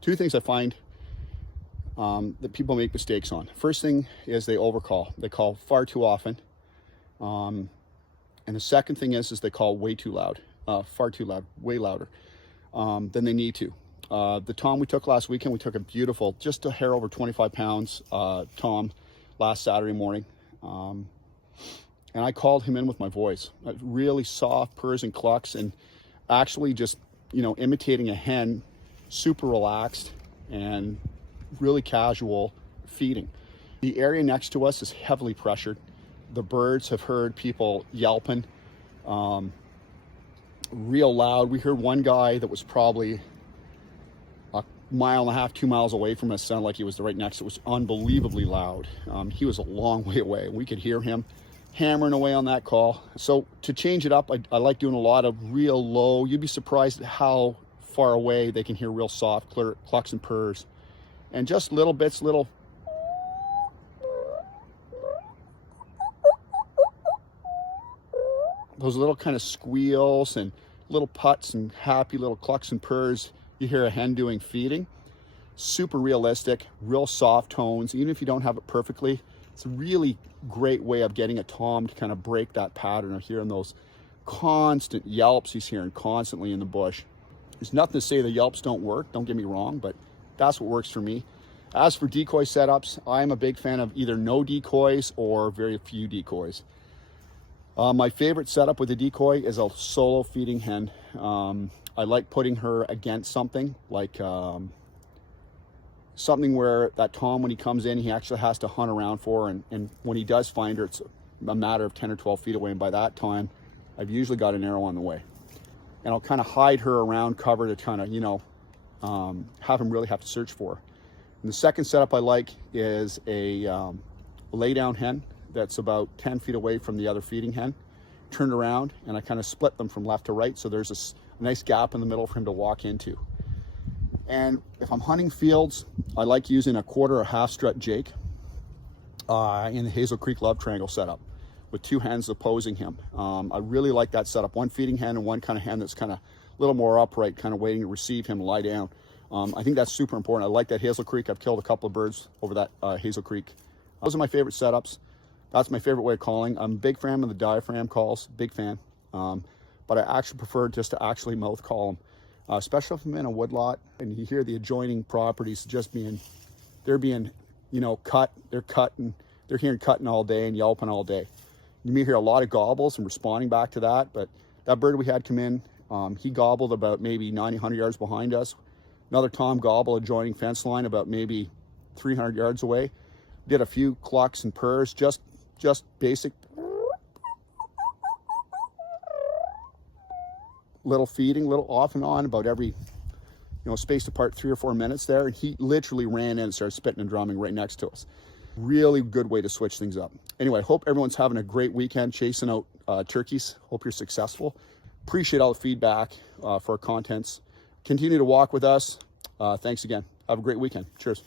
Two things I find that people make mistakes on. First thing is they overcall. They call far too often. And the second thing is they call way too loud, far too loud, way louder than they need to. The tom we took last weekend, we took a beautiful, just a hair over 25 pounds tom last Saturday morning. And I called him in with my voice, really soft purrs and clucks, and actually just, imitating a hen, super relaxed and really casual feeding. The area next to us is heavily pressured. The birds have heard people yelping real loud. We heard one guy that was probably a mile and a half, 2 miles away from us, sounded like he was right next to it. It was unbelievably loud. He was a long way away. We could hear him hammering away on that call. So to change it up, I like doing a lot of real low. You'd be surprised at how far away they can hear real soft clucks and purrs. And just little bits, those little kind of squeals and little putts and happy little clucks and purrs you hear a hen doing feeding. Super realistic, real soft tones. Even if you don't have it perfectly, it's a really great way of getting a tom to kind of break that pattern of hearing those constant yelps he's hearing constantly in the bush. There's nothing to say the yelps don't work, don't get me wrong, but that's what works for me. As for decoy setups, I'm a big fan of either no decoys or very few decoys. My favorite setup with a decoy is a solo feeding hen. I like putting her against something, like something where that tom, when he comes in, he actually has to hunt around for her, and when he does find her, it's a matter of 10 or 12 feet away, and by that time, I've usually got an arrow on the way. And I'll kind of hide her around cover to kind of, have him really have to search for her. And the second setup I like is a lay-down hen that's about 10 feet away from the other feeding hen, turned around, and I kind of split them from left to right, so there's a nice gap in the middle for him to walk into. And if I'm hunting fields, I like using a quarter or half strut Jake in the Hazel Creek Love Triangle setup with two hens opposing him. I really like that setup. One feeding hen and one kind of hen that's kind of a little more upright, kind of waiting to receive him and lie down. I think that's super important. I like that Hazel Creek. I've killed a couple of birds over that Hazel Creek. Those are my favorite setups. That's my favorite way of calling. I'm a big fan of the diaphragm calls, big fan. But I actually prefer just to actually mouth call them. Especially if I'm in a woodlot and you hear the adjoining properties just they're being, cut, they're hearing cutting all day and yelping all day. You may hear a lot of gobbles and responding back to that, but that bird we had come in, he gobbled about maybe 90, 100 yards behind us. Another tom gobbled adjoining fence line about maybe 300 yards away. Did a few clucks and purrs, just basic little feeding, little off and on about every, spaced apart 3 or 4 minutes there. And he literally ran in and started spitting and drumming right next to us. Really good way to switch things up. Anyway, hope everyone's having a great weekend chasing out turkeys. Hope you're successful. Appreciate all the feedback for our contents. Continue to walk with us. Thanks again. Have a great weekend. Cheers.